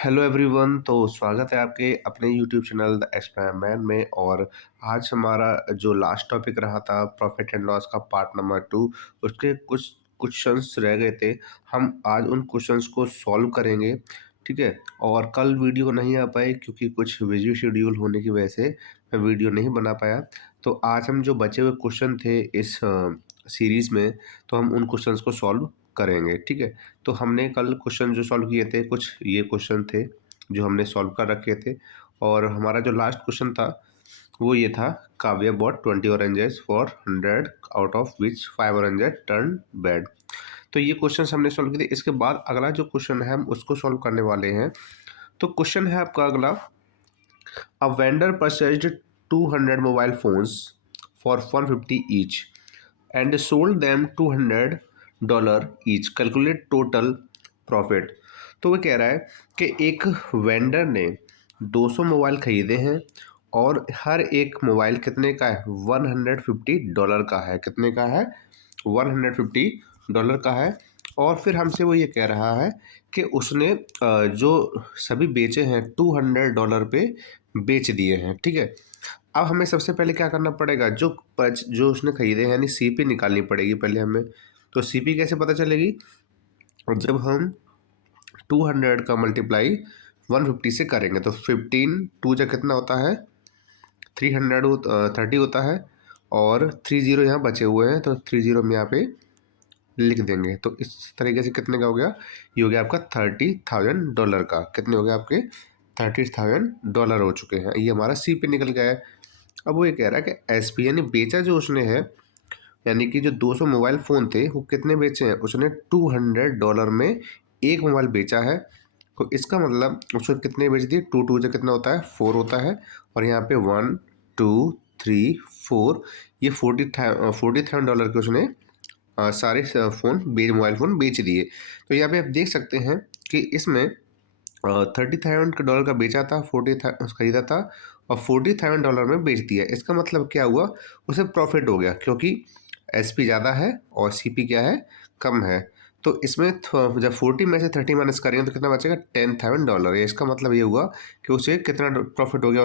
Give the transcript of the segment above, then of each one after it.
Hello everyone. तो स्वागत है आपके अपने यूट्यूब चैनल द एक्सपेरिमेंट में। और आज हमारा जो लास्ट टॉपिक रहा था प्रॉफिट एंड लॉस का पार्ट नंबर 2, उसके कुछ क्वेश्चंस रह गए थे। हम आज उन क्वेश्चंस को सॉल्व करेंगे, ठीक है। और कल वीडियो नहीं आ पाई क्योंकि कुछ बिजी शेड्यूल होने की वजह से मैं वीडियो नहीं बना पाया। तो आज हम जो बचे हुए क्वेश्चन थे इस सीरीज़ में, तो हम उन क्वेश्चंस को सॉल्व करेंगे, ठीक है। तो हमने कल क्वेश्चन जो सॉल्व किए थे, कुछ ये क्वेश्चन थे जो हमने सॉल्व कर रखे थे। और हमारा जो लास्ट क्वेश्चन था वो ये था, Kavya bought 20 oranges for 100 out of which 5 oranges turn bad. तो ये क्वेश्चन हमने सॉल्व किए थे। इसके बाद अगला जो क्वेश्चन है हम उसको सॉल्व करने वाले हैं। तो क्वेश्चन है आपका अगला, a vendor purchased 200 mobile phones for 150 each and sold them $200 each, calculate total profit. तो वो कह रहा है कि एक वेंडर ने 200 मोबाइल खरीदे हैं और हर एक मोबाइल कितने का है, $150 का है। कितने का है, $150 का है। और फिर हमसे वो ये कह रहा है कि उसने जो सभी बेचे हैं $200 पे बेच दिए हैं, ठीक है। अब हमें सबसे पहले क्या करना पड़ेगा, जो उसने खरीदे हैं यानी सीपी निकालनी पड़ेगी पहले हमें। तो सीपी कैसे पता चलेगी, जब हम 200 का मल्टीप्लाई 150 से करेंगे तो 15 टू जा कितना होता है, 330 होता है। और 30 यहाँ बचे हुए हैं तो 30 हम यहाँ पे लिख देंगे। तो इस तरीके से कितने का हो गया, ये हो गया आपका $30,000 का। कितने हो गए आपके, $30,000 हो चुके हैं। ये हमारा सी पे निकल गया है। अब वो ये कह रहा है कि एस पी यानी बेचा जो उसने है, यानी कि जो 200 मोबाइल फ़ोन थे वो कितने बेचे हैं, उसने $200 में एक मोबाइल बेचा है। तो इसका मतलब उसको कितने बेच दिए, टू टू जो कितना होता है, 4 होता है। और यहाँ पे 1 2 3 4, ये $40,000 के उसने सारे मोबाइल फ़ोन बेच दिए। तो यहाँ पे आप देख सकते हैं कि इसमें $30,000 का बेचा था, 40 खरीदा था और $40,000 में बेच दिया। इसका मतलब क्या हुआ, उसे प्रॉफिट हो गया क्योंकि एसपी ज़्यादा है और सीपी क्या है, कम है। तो इसमें जब 40 में से 30 माइनस करेंगे तो कितना बचेगा, $10,000। इसका मतलब ये हुआ कि उसे कितना प्रॉफिट हो गया,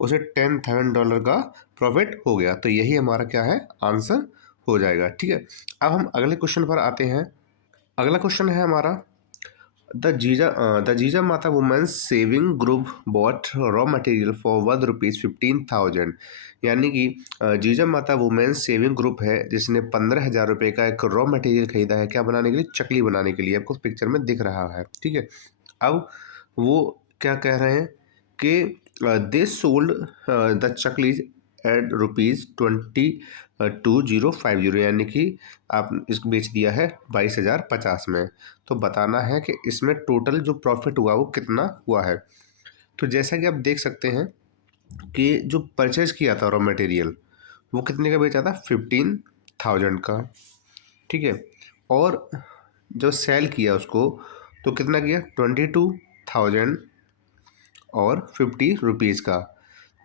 उसे $10,000 का प्रॉफिट हो गया। तो यही हमारा क्या है, आंसर हो जाएगा, ठीक है। अब हम अगले क्वेश्चन पर आते हैं। अगला क्वेश्चन है हमारा, the Jija Mata women's saving group bought raw material for ₹15,000। यानी कि जीजा माता वुमेन्स सेविंग ग्रुप है जिसने ₹15,000 का एक रॉ मटेरियल खरीदा है। क्या बनाने के लिए, चकली बनाने के लिए। आपको पिक्चर में दिख रहा है, ठीक है। अब वो क्या कह रहे हैं कि दे सोल्ड द चकलीज एट ₹22,050, यानी कि आप इसको बेच दिया है 22,050 में। तो बताना है कि इसमें टोटल जो प्रॉफिट हुआ वो कितना हुआ है। तो जैसा कि आप देख सकते हैं कि जो परचेज किया था रॉ मटेरियल वो कितने का बेचा था, 15,000 का, ठीक है। और जो सेल किया उसको तो कितना किया, 22,000 और ₹50 का।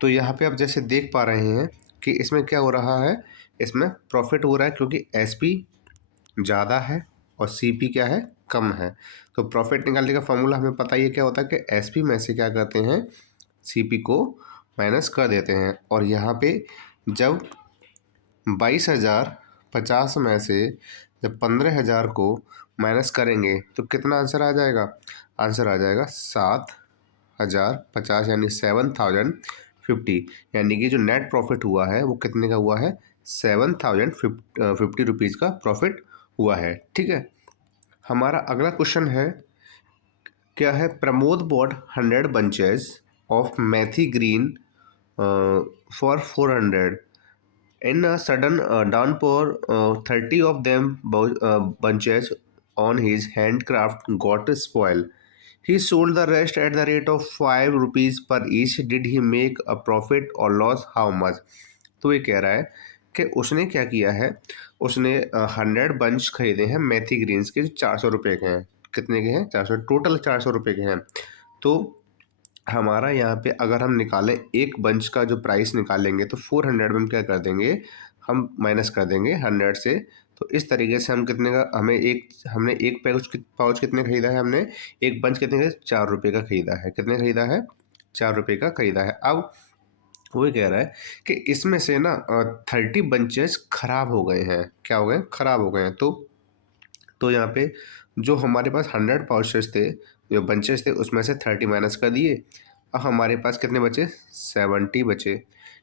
तो यहाँ पे आप जैसे देख पा रहे हैं कि इसमें क्या हो रहा है, इसमें प्रॉफिट हो रहा है क्योंकि एसपी ज़्यादा है और सीपी क्या है, कम है। तो प्रॉफिट निकालने का फॉर्मूला हमें पता ही है क्या होता है कि एसपी में से क्या करते हैं, सीपी को माइनस कर देते हैं। और यहाँ पे जब 22,050 में से जब 15,000 को माइनस करेंगे तो कितना आंसर आ जाएगा, आंसर आ जाएगा 7,050 यानी 7,050। यानी कि जो नेट प्रॉफिट हुआ है वो कितने का हुआ है, ₹7,050 का प्रॉफिट हुआ है, ठीक है। हमारा अगला क्वेश्चन है, क्या है, Pramod bought 100 bunches of methi green for 400 in a sudden downpour. 30 of them bunches on his handcraft got spoiled. He sold the rest at the rate of ₹5 per each. Did he make a profit or loss? How much? तो ये कह रहा है कि उसने क्या किया है, उसने 100 बंच खरीदे हैं मेथी ग्रीन्स के जो ₹400 के हैं। कितने के हैं, 400, टोटल ₹400 के हैं। तो हमारा यहाँ पे अगर हम निकालें एक बंच का जो प्राइस निकालेंगे तो 400 में हम क्या कर देंगे, हम माइनस कर देंगे 100 से। तो इस तरीके से हम कितने का हमने एक पाउच कितने खरीदा है, हमने एक बंच कितने का, 4 रुपये का खरीदा है। कितने खरीदा है, 4 रुपये का खरीदा है। अब वो ये कह रहा है कि इसमें से ना 30 बंचेस खराब हो गए हैं। क्या हो गए, खराब हो गए हैं। तो यहाँ पे जो हमारे पास 100 पाउचेस थे, जो बंचेस थे, उसमें से 30 माइनस कर दिए। अब हमारे पास कितने बचे, 70 बचे।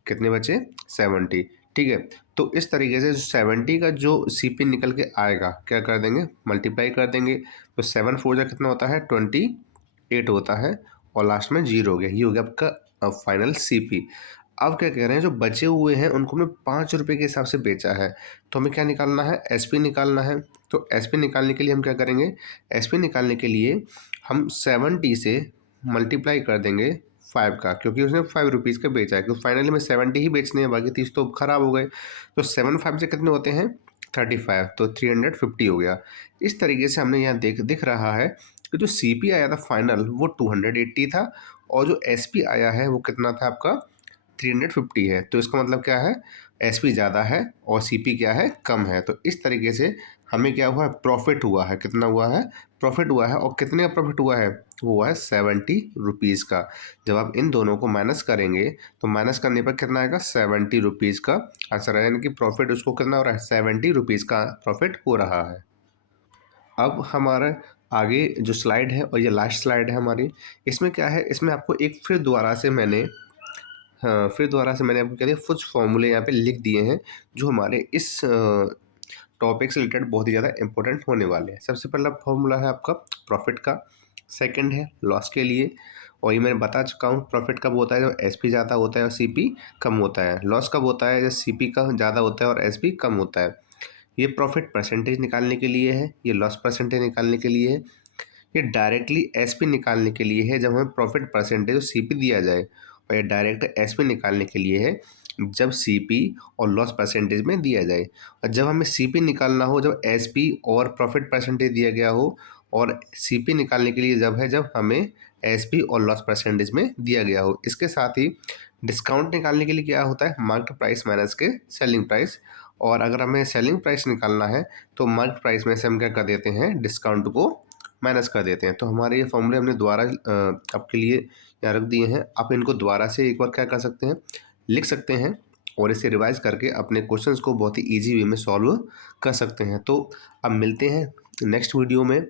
कितने बचे, 70। ठीक है, तो इस तरीके से 70 का जो सीपी निकल के आएगा, क्या कर देंगे, मल्टीप्लाई कर देंगे। तो 7 4 जा कितना होता है, 28 होता है, और लास्ट में 0 हो गया। ये हो गया आपका फाइनल सीपी। अब क्या कह रहे हैं, जो बचे हुए हैं उनको हमने 5 रुपये के हिसाब से बेचा है, तो हमें क्या निकालना है, एसपी निकालना है। तो एसपी निकालने के लिए हम क्या करेंगे, एसपी निकालने के लिए हम 70 से मल्टीप्लाई कर देंगे 5 का, क्योंकि उसने 5 रुपीज़ का बेचा है, क्योंकि फाइनली में 70 ही बेचने हैं, बाकी 30 तो खराब हो गए। तो 7 5 से कितने होते हैं, 35, तो 350 हो गया। इस तरीके से हमने यहाँ दिख रहा है कि जो सीपी आया था फाइनल वो 280 था, और जो एसपी आया है वो कितना था आपका, 350 है। तो इसका मतलब क्या है, एसपी ज़्यादा है और सीपी क्या है, कम है। तो इस तरीके से हमें क्या हुआ है, प्रॉफिट हुआ है। कितना हुआ है, प्रॉफिट हुआ है। और कितने का प्रॉफिट हुआ है, वो हुआ है 70 रुपीज़ का। जब आप इन दोनों को माइनस करेंगे तो माइनस करने पर कितना आएगा, 70 रुपीज़ का आंसर आएगा, यानी कि प्रॉफिट उसको कितना हो रहा है, 70 रुपीज़ का प्रॉफिट हो रहा है। अब हमारा आगे जो स्लाइड है, और ये लास्ट स्लाइड है हमारी, इसमें क्या है, इसमें आपको एक फिर दोबारा से मैंने हाँ, फिर दोबारा से मैंने आपको क्या दिया, कुछ फॉर्मूले यहाँ पे लिख दिए हैं जो हमारे इस टॉपिक से रिलेटेड बहुत ही ज़्यादा इंपॉर्टेंट होने वाले हैं। सबसे पहला फॉर्मूला है आपका प्रॉफिट का, सेकंड है लॉस के लिए, और ये मैंने बता चुका हूँ। प्रॉफिट कब होता है, जब एसपी ज़्यादा होता है और सीपी कम होता है। लॉस कब होता है, जब सीपी का ज़्यादा होता है और एसपी कम होता है। ये प्रॉफिट परसेंटेज निकालने के लिए है, ये लॉस परसेंटेज निकालने के लिए है, ये डायरेक्टली एसपी निकालने के लिए है जब हमें प्रॉफिट परसेंटेज और सीपी दिया जाए, और ये डायरेक्ट एसपी निकालने के लिए है जब सीपी और लॉस परसेंटेज में दिया जाए। और जब हमें सीपी निकालना हो जब एसपी और प्रॉफिट परसेंटेज दिया गया हो, और सीपी निकालने के लिए जब है जब हमें एसपी और लॉस परसेंटेज में दिया गया हो। इसके साथ ही डिस्काउंट निकालने के लिए क्या होता है, मार्केट प्राइस माइनस के सेलिंग प्राइस। और अगर हमें सेलिंग प्राइस निकालना है तो मार्केट प्राइस में से हम क्या कर देते हैं, डिस्काउंट को माइनस कर देते हैं। तो हमारे ये फॉर्मूले हमने दोबारा आपके लिए यहाँ रख दिए हैं। आप इनको दोबारा से एक बार क्या कर सकते हैं, लिख सकते हैं, और इसे रिवाइज करके अपने क्वेश्चंस को बहुत ही इजी वे में सॉल्व कर सकते हैं। तो अब मिलते हैं नेक्स्ट वीडियो में,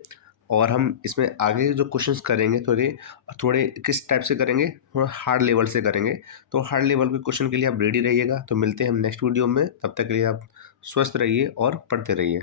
और हम इसमें आगे जो क्वेश्चंस करेंगे थोड़े थोड़े किस टाइप से करेंगे, थोड़ा हार्ड लेवल से करेंगे। तो हार्ड लेवल के क्वेश्चन के लिए आप रेडी रहिएगा। तो मिलते हैं हम नेक्स्ट वीडियो में, तब तक के लिए आप स्वस्थ रहिए और पढ़ते रहिए।